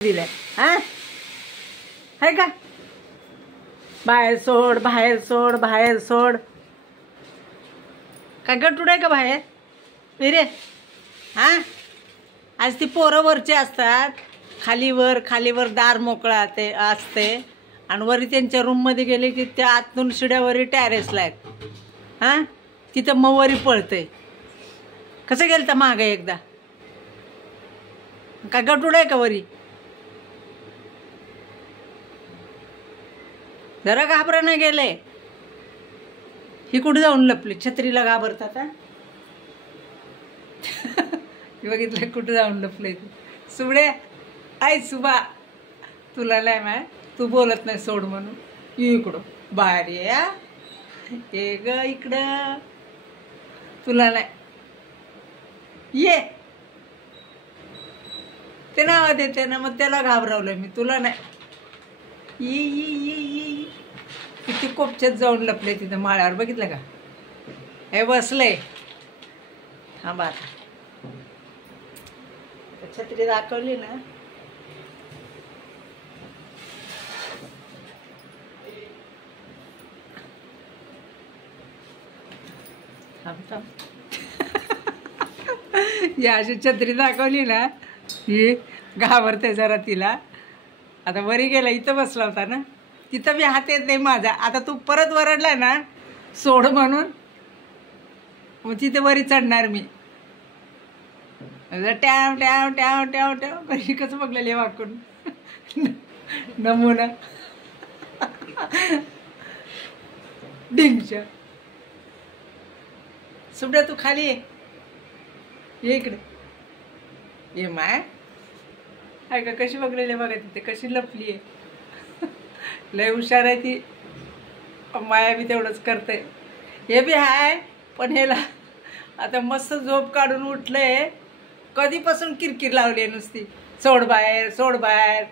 दिलाय हा है का? बाहेर सोड, बाहेर सोड, बाहेर सोड. काय गटूड आहे का बाहेर रे? हा, आज ती पोरं वरचे असतात, खालीवर दार मोकळा ते असते आणि वरी त्यांच्या रूममध्ये गेले की त्या आतून शिड्यावरी टॅरेसला आहेत. हां, तिथं मग वरी पळते. कसं गेलं तर मागं एकदा? काय गटूड आहे का वरी? जरा घाबरा नाही गेले. ही कुठे जाऊन लपली? छत्रीला घाबरतात. बघितलं कुठे जाऊन लपले? सुबडे आई सुबा, तुला नाही माय, तू बोलत नाही सोड म्हणून. इकडं बाहेर ये ग इकडं. तुला नाही ये ते नाव देते ना, मग त्याला घाबरवलं मी. तुला नाही ये. किती कोपच्यात जाऊन लपले तिथं माळ्यावर. बघितलं का? हे बसलंय. थांबा, छत्री दाखवली ना. या अशी छत्री दाखवली ना, ही घाबरते जरा तिला. आता वरी गेला, इथं बसला होता ना, तिथं मी हात येत नाही माझा. आता तू परत वरडला ना सोड म्हणून, मग तिथे वरी चढणार मी. ट्याव ट्याव ट्याव ट्याव ट्याव कशी कसं बघलेले वाकून नमुना डिंगच्या. सुबड्या तू खाली ये इकडे ये माय. आहे का कशी बघलेली बघा तिथे, कशी लपली आहे. लय हुशार आहे ती. माया बी तेवढंच करते. हे बी हाय, पण ह्याला आता मस्त झोप काढून उठलंय. कधीपासून किरकिर लावली आहे नुसती, सोड बाहेर सोड बाहेर.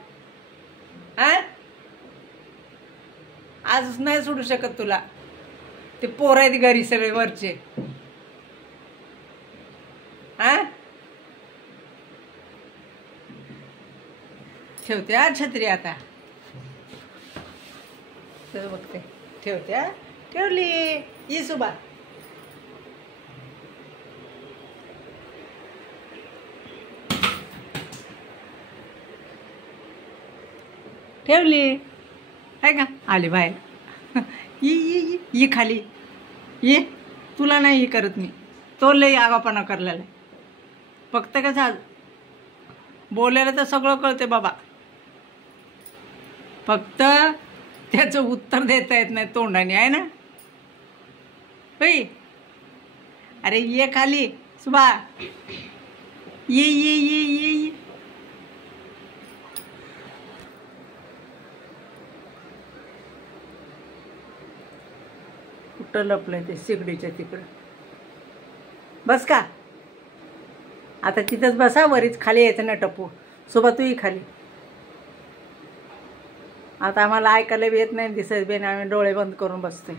हा, आज नाही सोडू शकत तुला. ते पोरं आहेत घरी सगळे वरचे. हा, ठेवते हा छत्री आता. बघते ठेवते. ठेवली. ये सुबा. ठेवली आहे का? आली बाहेर. ये खाली ये. तुला नाही हे करत मी. तो लय आगापणा करलेला. फक्त कसं आज बोलायला तर सगळं कळते बाबा, फक्त त्याचं उत्तर देता येत नाही तोंडाने, आहे ना? होय. अरे ये खाली सुबा. ये. कुठं लपलंय ते सिगडीच्या तिकडं? बस का आता तिथंच बसा. वरीच खाली यायचं ना टप्पू. सुबा तूही खाली. आता आम्हाला ऐकायला बी येत नाही, दिसत बी नाही. आम्ही डोळे बंद करून बसतोय.